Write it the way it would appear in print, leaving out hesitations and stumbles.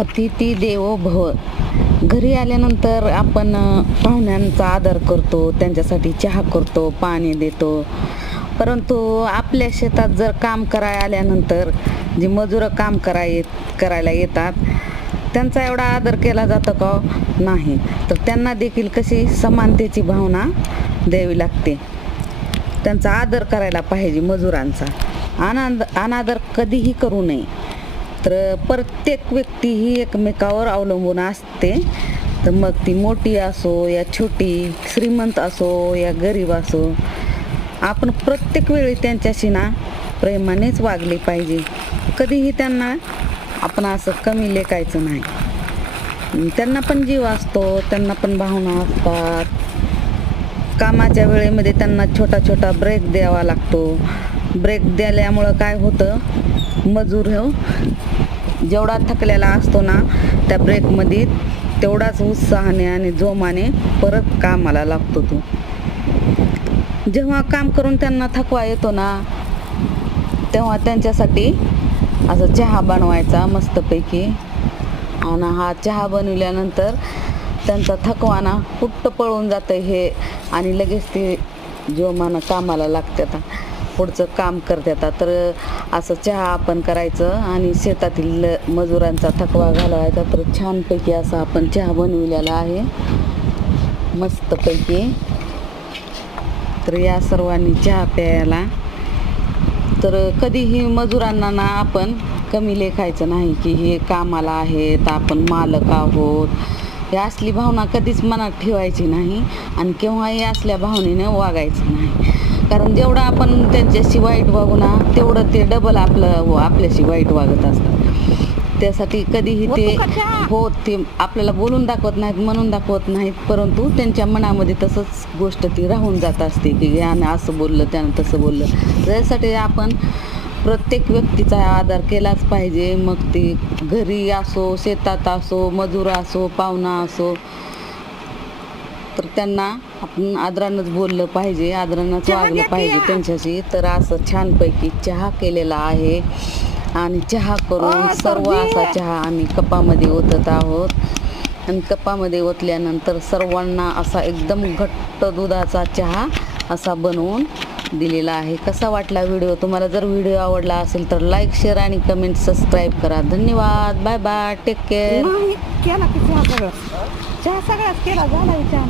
अतिथी देवो भव. घरी आल्यानंतर आपण पाहुण्यांचा आदर करतो, त्यांच्यासाठी चहा करतो, पाणी देतो. परंतु आपल्या शेतात जर काम करायला आल्यानंतर जे मजूर काम करायला येतात, त्यांचा एवढा आदर केला जातो का? नाही. तर त्यांना देखील कशी समानतेची भावना द्यावी लागते. त्यांचा आदर करायला पाहिजे मजुरांचा. अनादर कधीही करू नये. तर प्रत्येक व्यक्ती ही एकमेकावर अवलंबून असते. तर मग ती मोठी असो या छोटी, श्रीमंत असो या गरीब असो, आपण प्रत्येक वेळी त्यांच्याशी ना प्रेमानेच वागले पाहिजे. कधीही त्यांना आपण असं कमी लेखायचं नाही. त्यांना पण जीव असतो, त्यांना पण भावना असतात. कामाच्या वेळेमध्ये त्यांना छोटा छोटा ब्रेक द्यावा लागतो. ब्रेक दिल्यामुळं काय होतं, मजूर जेवढा थकलेला असतो ना, त्या ब्रेकमध्ये तेवढाच उत्साहाने आणि जोमाने परत कामाला लागतो तो. जेव्हा काम करून त्यांना थकवा येतो ना, तेव्हा त्यांच्यासाठी असं चहा बनवायचा मस्तपैकी. आणि हा चहा बनवल्यानंतर त्यांचा थकवाना कुठं पळून जातं हे, आणि लगेच ते जोमानं कामाला लागतात, पुढचं काम करतात. तर असं चहा आपण करायचं आणि शेतातील मजुरांचा थकवा घालवायचा. तर छानपैकी असा आपण चहा बनवलेला आहे मस्तपैकी. तर या सर्वांनी चहा प्यायला. तर कधीही मजुरांना ना आपण कमी लेखायचं नाही की हे कामाला आहेत, आपण मालक आहोत. ही असली भावना कधीच मनात ठेवायची नाही आणि केव्हाही असल्या भावनेने वागायचं नाही. कारण जेवढं आपण त्यांच्याशी वाईट वागू ना, तेवढं ते डबल आपल्याशी वाईट वागत असतात. त्यासाठी कधीही ते आपल्याला बोलून दाखवत नाहीत, म्हणून दाखवत नाहीत, परंतु त्यांच्या मनामध्ये तसंच गोष्ट ती राहून जात असते की यानं असं बोललं, त्यानं तसं बोललं. त्यासाठी आपण प्रत्येक व्यक्तीचा आदर केलाच पाहिजे. मग ती घरी असो, शेतात असो, मजूर असो, पाहुणा असो, तर त्यांना आपण आदरानंच बोललं पाहिजे, आदरानंच वागलं पाहिजे त्यांच्याशी. तर असं छानपैकी चहा केलेला आहे आणि चहा करून सर्व असा चहा आम्ही कपामध्ये ओतत आहोत. आणि कपामध्ये ओतल्यानंतर सर्वांना असा एकदम घट्ट दुधाचा चहा असा बनवून दिलेला आहे. कसा वाटला व्हिडिओ? तुम्हाला जर व्हिडिओ आवडला असेल तर लाईक, शेअर आणि कमेंट, सबस्क्राईब करा. धन्यवाद. Bye bye. Take care. केला की चहा सगळाच केला, झाला चहा.